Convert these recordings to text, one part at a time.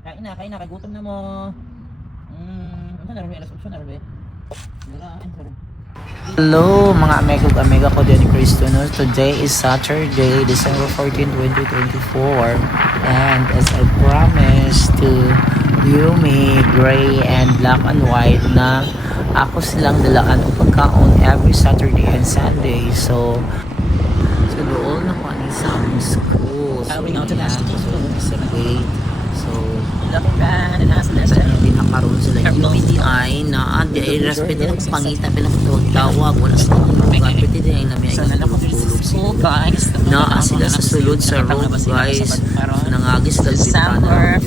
Kain na, kagutom na mo. Ano na rin, alas 8 na rin. Hello mga amigo ko din Cristo, no? Today is Saturday, December 14, 2024. And as I promised to Yumi, Gray, and Black and White na ako silang dalaan o pagkaon every Saturday and Sunday. So doon ako sa aming school. So yan, sa gate. So pinakaroon sila yung ay na di respeto na pangita pinakatawag wala sa lugar pwede din ay namin ay tulog sila na sila sa sulod sa road guys nangagis sila bintana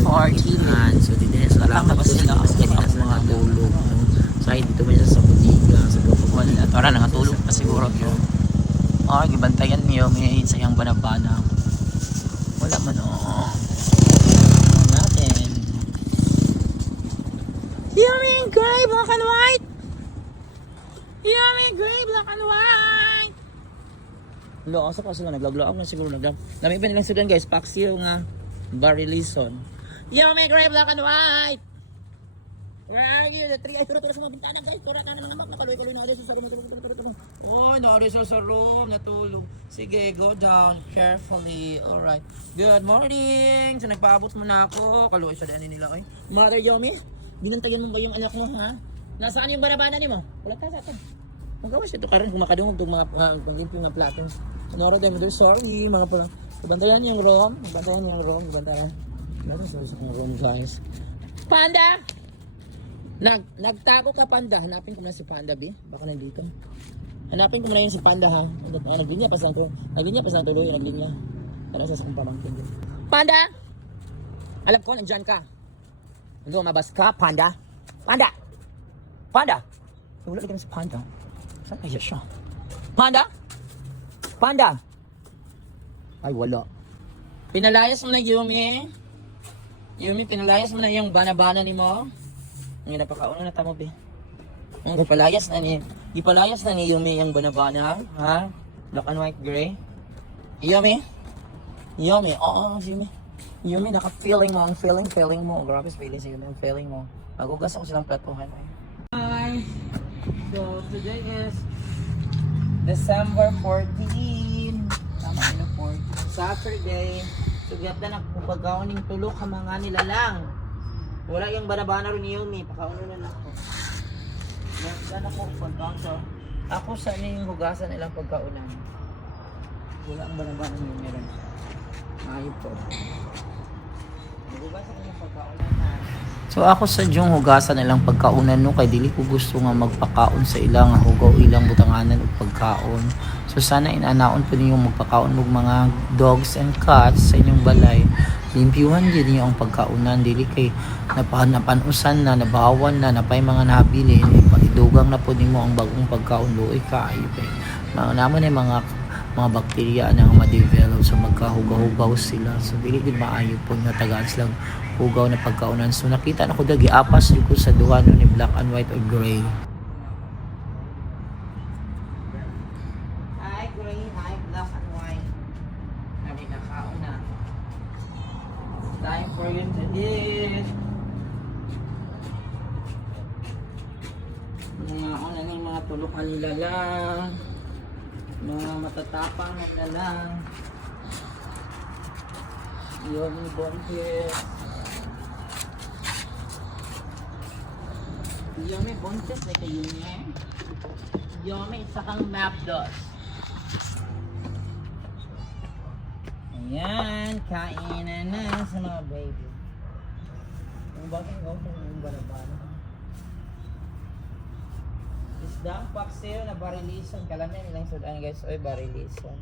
so di din salamat po sila sa mga tulog so ay dito may sa budiga sa kapag wala nangatulog pa siguro gibantayan niyo may sayang banabana wala man natin Yummy gray black and white Yummy gray black and white lo asa pa sila naglaglao na siguro dami pa nilang student guys paksiw nga barilison Yummy gray black and white where are you? The three ay turo sa mga bintana guys tura na mga nakaloy-kaloy na sa room oh naadis sa room natulog sige go down carefully alright good morning so nagpaabot muna ako kaluoy sa daan nila ay mother Yomi binantayan mo ba yung anak mo ha nasaan yung barabana ni mo wala ka sa atin magawas ito karon kung makadungog itong mga panglimpyo mga plato tomorrow din sorry mga pala bantayan yung room bantayan sa room guys Panda nagtago ka Panda hanapin ko na si Panda B baka nandito hanapin ko na yun si Panda ha naglinya pa sa tuloy naglinya para sa akong pamangkin Panda alam ko nandyan ka lumabas ka Panda wala lagi si Panda saan kaya siya Panda ay wala pinalayas mo na Yumi pinalayas mo na yung banabana ni mo ngayon napakauna na tamo be. Ipalayas na ni Yumi yung banabana, ha? Black and white gray. Yumi. Oo, Yumi naka-feeling mo. Grabe feeling si Yumi, feeling mo. Magugas ako silang platuhan. Hi. So today is December 14. Tama na 14. Saturday. So ganda na pagkaon ning tulo ka mga nilalang. Wala yung banabana rin ni Yumi, pakauno na ako. Yan ako pagkaon so. Ako sa yung hugasan nilang pagkaunan. Wala ang banabana ni Yumi rin. Ayun po. Hugasan nilang pagkaunan na. So ako sa yung hugasan nilang pagkaunan no kay dili ko gusto nga magpakaon sa ilang hugaw ilang butanganan o pagkaon. So sana inanaon po ninyo magpakaon og mga dogs and cats sa inyong balay. Limpyuhan din niyo ang pagkaunan dili kay napanusan na nabawan na napay mga nabili idugang na po nimo ang bagong pagkaon luoy kaayo kay mga namon ay mga bakterya na ma-develop so magkahugaw-hugaw sila so dili gid maayo po nga tagaan silang hugaw na pagkaunan so nakita na ko dagi apas ko sa duha ni black and white or gray. Hi gray, hi black and white. Kami nakaon na. Time for you to eat. Mga tulukan nila lang. Mga matatapang nila lang. Yun yung bontes. Yun may bontes na kayo niya. Yun may isakang map dos. Ayan, kainan na sa mga baby. Ang bakit ko yung barabara. Isdang paksiw na barilison. Kalamin nilang sudan guys. Oy, barilison.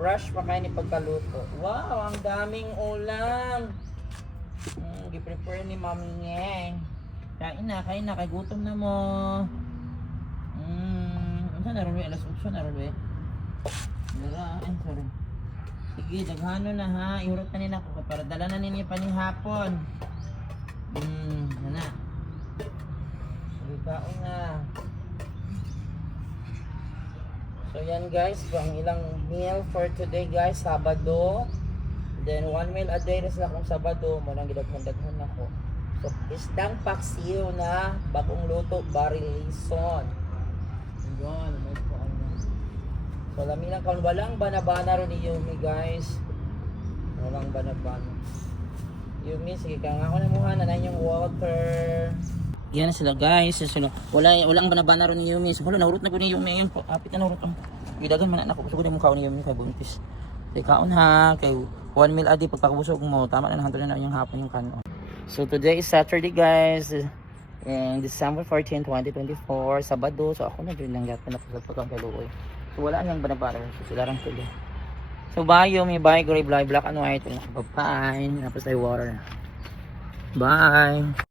Fresh pa kayo ni pagkaluto. Wow, ang daming ulam. Gi-prepare ni Mami Ngeng. Kain na. Kay gutom na mo. Ano na rin? Alas 8 na rin. Sorry. Sige, daghano na ha. Ihurot na nila ko para dala na ninyo pa ni hapon. Hana. Kaon na. So yan guys, ang ilang meal for today guys, Sabado, Then 1 meal a day na sila kung Sabado, mo nang gidaghan-daghan ako. So, isdang paksiw na bagong luto, barilison. Yan, may po ano. So, lami lang kaon, walang bana-bana ron ni Yumi, guys. Walang bana-bana. Yumi, sige ka nga ako na mukha na yung water. Yan na sila, guys. So, walang bana-bana ron ni Yumi. So, wala, nahurot na ko ni Yumi. Yun po, apit na nahurot. Gidagan man ako. Gusto ko din mukha ni Yumi kay buntis. Kay kaon ha, kay 1 meal a day pagpakabusog mo, tama na nahantol na yung hapon yung kanon. So today is Saturday, guys, and December 14, 2024, Sabado. So ako na din lang yata na pagkakaluoy. So wala nang banabara, so sila lang tuloy. So bye, Yumi, bye, gray, black and white, bye, tapos ay water. Bye.